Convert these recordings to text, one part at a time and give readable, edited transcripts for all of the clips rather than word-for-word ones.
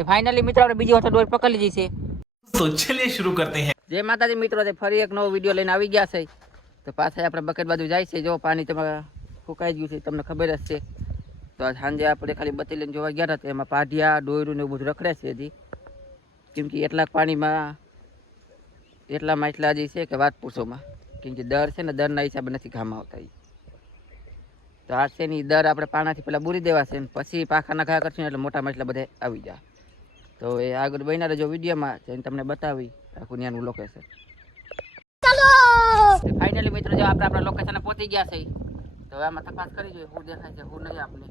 तो फाइनली मित्रों આપણે બીજી વખત ડોર પકડી લીધી છે। तो चलिए शुरू करते हैं। जय माताजी मित्रों, ફરી એક નવો વિડિયો લઈને આવી ગયા છે। તો પાછા આપણે બકેટ બાજુ જાય છે। જો પાણી તમારે ફૂકાઈ ગયું છે, તમને ખબર જ છે। તો આજ સાંજે આપણે ખાલી બત્તી લઈને જોવા ગયા હતા, એમાં પાઢિયા ડોયરું ને એવું બધું રખડે છે હજી, કેમ કે એટલા પાણીમાં એટલા માછલા હજી છે કે વાત પૂછોમાં, કેમ કે દર છે ને દરના હિસાબે નથી ઘામાં આવતા। તો આ છે ને દર આપણે પાણાથી પેલા બુરી દેવા છે, પછી પાખાના ઘા કરશું એટલે મોટા માછલા બધા આવી જાય। તો એ આગળ બન્યા રહેજો વિડીયોમાં, જઈને તમને બતાવી આખું ત્યાંનું લોકેશન। ફાઇનલી મિત્રો જો આપણે આપણા લોકેશને પહોંચી ગયા છે। તો હવે આમાં તપાસ કરી જોઈએ શું દેખાય છે શું નહીં આપણે।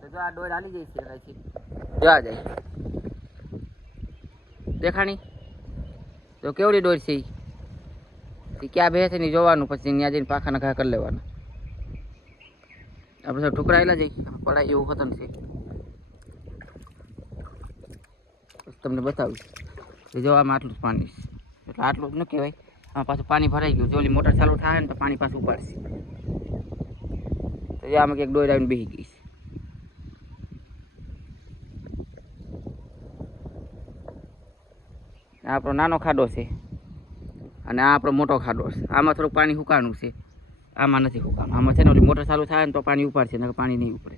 તો જો આ ડોર હાલી જાય છે કાંઈથી, જો આ જાય દેખાણી। તો કેવડી ડોર છે એ ક્યાં બે છે ને જોવાનું, પછી ત્યાં જઈને પાખાના ઘા કરી લેવાના। આપણે ઠુકરાયેલા જઈ પડાય એવું હોતું નથી, તમને બતાવ્યું। જો આમાં આટલું જ પાણી છે, એટલે આટલું જ ન કહેવાય, આમાં પાછું પાણી ભરાઈ ગયું। જો ઓલી મોટર ચાલુ થાય ને તો પાણી પાછું ઉપાડશે। તો આમાં કંઈક ડોર આવીને બેસી ગઈ છે। આ આપણો નાનો ખાડો છે અને આ આપણો મોટો ખાડો છે। આમાં થોડુંક પાણી સુકાણું છે, આમાં નથી સુકાણું। આમાં છે ને ઓલી મોટર ચાલુ થાય ને તો પાણી ઉપાડશે, નકર પાણી નહીં ઉપડે।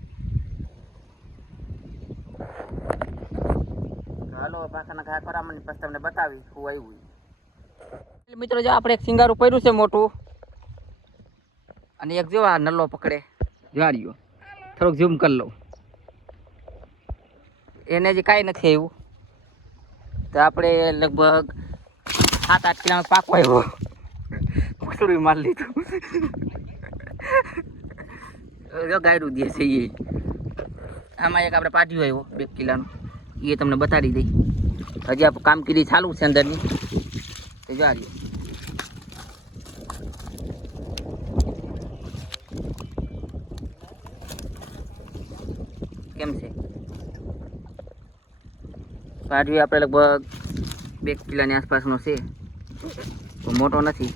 હાલો પાખાના ઘા કરાવવાની પછી તમને બતાવી શું આવ્યું। મિત્રો જો આપણે એક સિંગારું પડ્યું છે મોટું, અને એક જો આ નલ્લો પકડે જાડ્યો, થોડુંક ઝૂમ કરી લઉં, એને જે કાંઈ નથી આવ્યું। તો આપણે લગભગ 7-8 કિલોમાં પાકો આવ્યો, મસૂરી મારી લીધું। જો ગાયરું દે છે એ। આમાં એક આપણે પાડ્યું આવ્યો 2 કિલોનું, એ તમને બતાડી દઈ। હજી આપણે કામગીરી ચાલુ છે અંદરની, તો જો રહ્યો કેમ છે પાડવી। આપણે લગભગ 2 કિલોની આસપાસનો છે, તો મોટો નથી।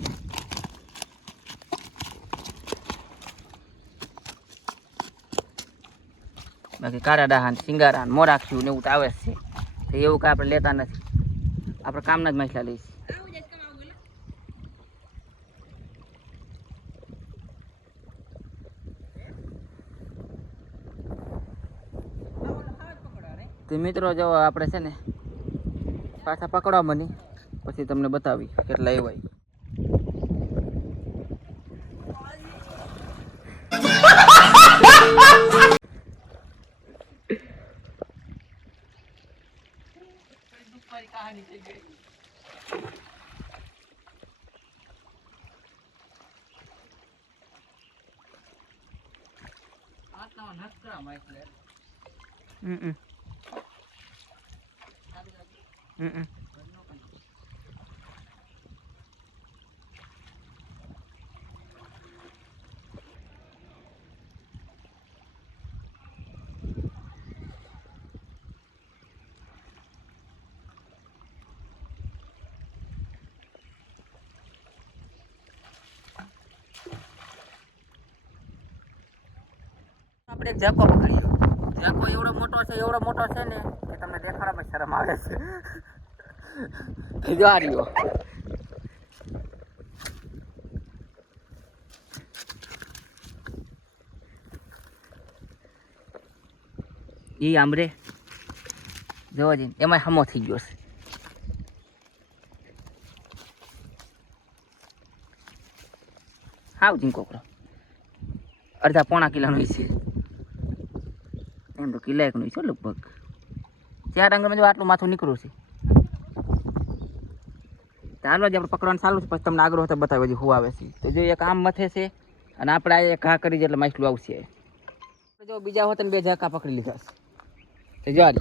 બાકી કાળા ડાહાન સિંગારા મોરાખ્યું ને એવું તો આવે જ છે, તો એવું કાંઈ આપણે લેતા નથી, આપણે કામના જ માછલા લઈશું। તો મિત્રો જો આપણે છે ને પાછા પકડવા મની, પછી તમને બતાવી કેટલા એવા। કહાની થઈ ગઈ આટલા નકરા માછલા। આપણે એક ઝાકો પકડ્યો, ઝાકો એવડો મોટો છે ને કે તમને દેખાડવામાં શરમ આવે છે। જો આ રહ્યો એ આમરે જોવા જઈને એમાં હમો થઈ ગયો છે। હાવ ઝીંકોકરો અડધા પોણા કિલોનો છે, એમ તો કિલા એકનું છે લગભગ। 4 અંગમાં જો આટલું માથું નીકળ્યું છે। ચાલો જ આપણે પકડવાનું ચાલુ છે, પછી તમને આગળ હોતા બતાવે હજી શું આવે છે। તો જો એક આમ મથે છે અને આપણે આ એક ઘા કરી એટલે માછલું આવશે। જો બીજા હોત ને 2 ઝાકા પકડી લીધા છે, તો જો આ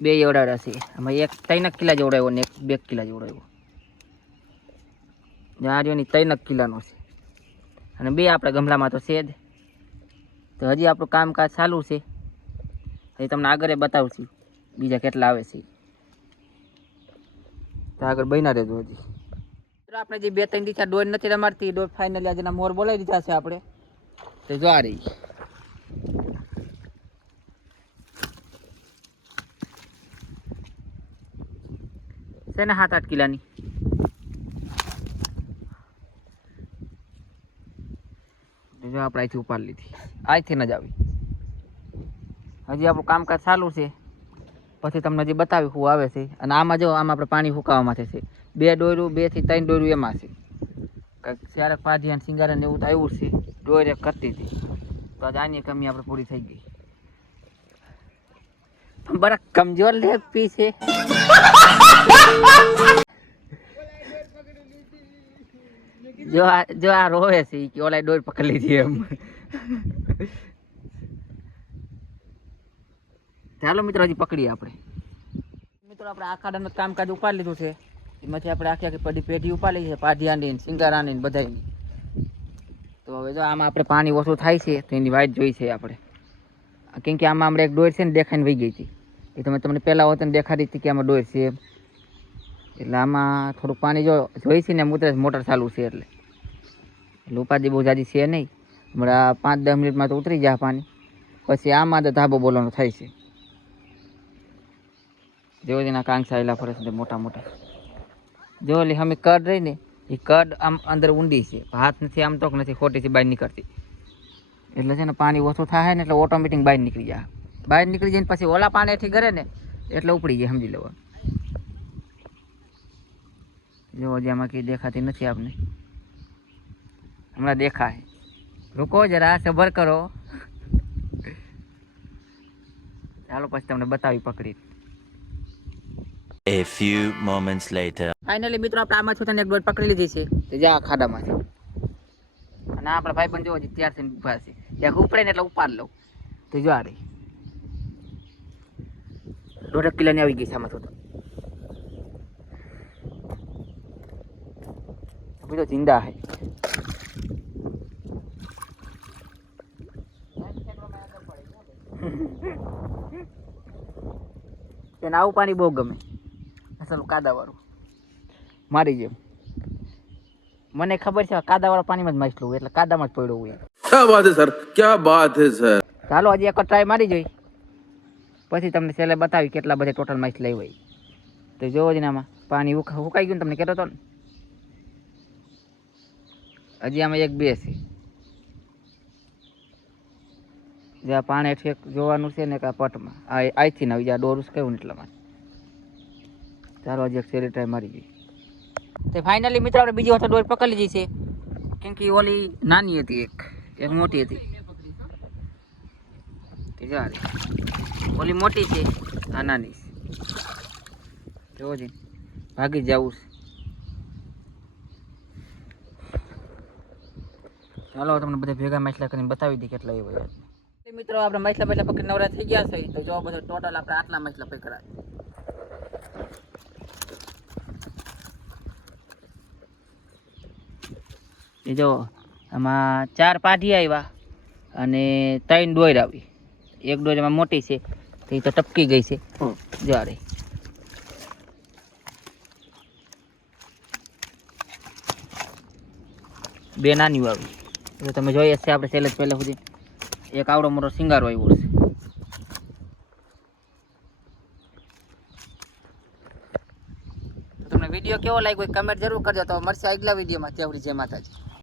2 એવડાવ્યા છે। આમાં એક 3 કિલા જેવડાવ્યો ને એક 2 કિલા જેવડાવ્યો। જારીઓની 3 કિલાનો છે, અને 2 આપણે ગમલામાં તો છે જ। તો હજી આપણું કામકાજ ચાલુ છે, એ તમને આગળ બતાવશું બીજા કેટલા આવે છે। તો આગળ બન્યા રહેજો હજી। આપણે જે 2-3 દિવસ ડોર નથી રમાડતી, ડોર ફાઇનલી આજના મોર બોલાવી દીધા છે આપણે। તો જો આ રહી છે ને 7-8 કિલાની. જો આપણે અહીંથી ઉપાડ લીધી, અહીંથી ન જ આવી. હજી આપણું કામકાજ ચાલુ છે, પછી તમને હજી બતાવી શું આવે છે. અને આમાં જો આમાં આપણે પાણી સુકાવા માટે છે. 2 ડોયરું 2 થી 3 ડોયરું એમાં છે. કંઈક ત્યારે પાધિયા સિંગારા ને એવું તો આવ્યું છે, ડોયર એક કરતી હતી. તો આજે આની કમી આપણે પૂરી થઈ ગઈ. બરા કમજોર લેગ પી છે. જો આ રોવે છે કે ઓલા ડોર પકડી લીધી એમ. ચાલો મિત્રો હજી પકડીએ આપણે. મિત્રો આપણે આ ખાડાનું કામકાજ ઉપાડી લીધું છે. એમાંથી આપણે આખી પડી પેઢી ઉપાડી છે, પાઢિયાની સિંગારાની બધાની. તો હવે જો આમાં આપણે પાણી ઓછું થાય છે તો એની વાઇટ જોઈ છે આપણે. કેમ કે આમાં આપણે એક ડોર છે ને દેખાઈને વહી ગઈ હતી. એ તમને પહેલાં હોત ને દેખાડી હતી કે આમાં ડોર છે. એટલે આમાં થોડુંક પાણી જોઈ છે ને એમ ઉતરે મોટર ચાલુ છે એટલે ઉપાધિ બહુ જાજી છે નહીં. હમણાં 5-10 મિનિટમાં તો ઉતરી જાય પાણી. પછી આમાં તો ધાબો બોલવાનો થાય છે. જો એના કાંગસા આવેલા ફરે છે મોટા મોટા. જો ઓલી અમે કડ રહી ને એ કડ આમ અંદર ઊંડી છે, હાથ નથી આમ તો નથી ખોટી છે બહાર નીકળતી. એટલે છે ને પાણી ઓછું થાય ને એટલે ઓટોમેટિક બહાર નીકળી જાય. બહાર નીકળી જાય ને પછી ઓલા પાણીથી ઘરે ને એટલે ઉપડી જાય, સમજી લેવાનું. જો હજી આમાં કંઈ દેખાતી નથી આપને, હમણાં દેખાય. રૂકો જરા, સબર કરો. ચાલો પછી તમને બતાવી પકડી. A few moments later. Finally મિત્રો આપણે આમાંથી તને એક ડોર પકડી લીધી છે, તો જા ખાડામાંથી. અને આપણા ભાઈ પણ જો હજી ત્યાર થઈને ઊભા છે. જ્યાં ઉપડે ને એટલે ઉપાડ લઉં. તો જો આ રહી 1.5 કિલોની આવી ગઈ છે આમાં. તો બીજો જિંદા હે. એને આવું પાણી બહુ ગમે, અસલ કાદાવાળું મારી જેમ. મને ખબર છે કાદાવાળા પાણીમાં જ માછલું એટલે કાદામાં જ પડ્યો હોય. क्या बात है सर, क्या बात है सर. ચાલો હજી એક ટ્રાય મારી જોઈ, પછી તમને છેલ્લે બતાવી કેટલા બધા ટોટલ માછલા હોય. તો જોવો જ ને આમાં પાણી સુકાઈ ગયું ને તમને કહેતો હતો ને. હજી આમાં 1-2 છે. જે આ પાણી ઠેક જોવાનું છે ને કે આ પટમાં આઈથી ને આવી જાય ડોર ઉસકાયું ને એટલામાં. ચાલો હજી એક છેલ્લી ટ્રાય મારી ગઈ. તો ફાઇનલી મિત્રો આપણે બીજી વખત ડોર પકડી લીધી છે. કેમ કે ઓલી નાની હતી, એક મોટી હતી. ઓલી મોટી છે, આ નાની છે. જોવો છે ભાગી જવું છે. ચાલો તમને બધા ભેગા માછલા કરીને બતાવી દઈએ કેટલા એ હોય. મિત્રો આપણે માછલા પકડી નવરા થઈ ગયા છે. તો જો બધો ટોટલ આપણે આટલા માછલા પકડા. એ જો આમાં 4 પાઢી આવ્યા અને 3 ડોર આવી. એક ડોર એમાં મોટી છે તો એ તો ટપકી ગઈ છે. જ્યારે 2 નાની આવી. તો તમે જોઈએ છે આપણે છેલ્લે પહેલા સુધી એક આવડો મોટો સિંગારો આવ્યો છે. તમને વિડીયો કેવો લાગ્યો કમેન્ટ જરૂર કરજો. તો મળશે આગલા વિડીયોમાં. ત્યાં જય માતાજી.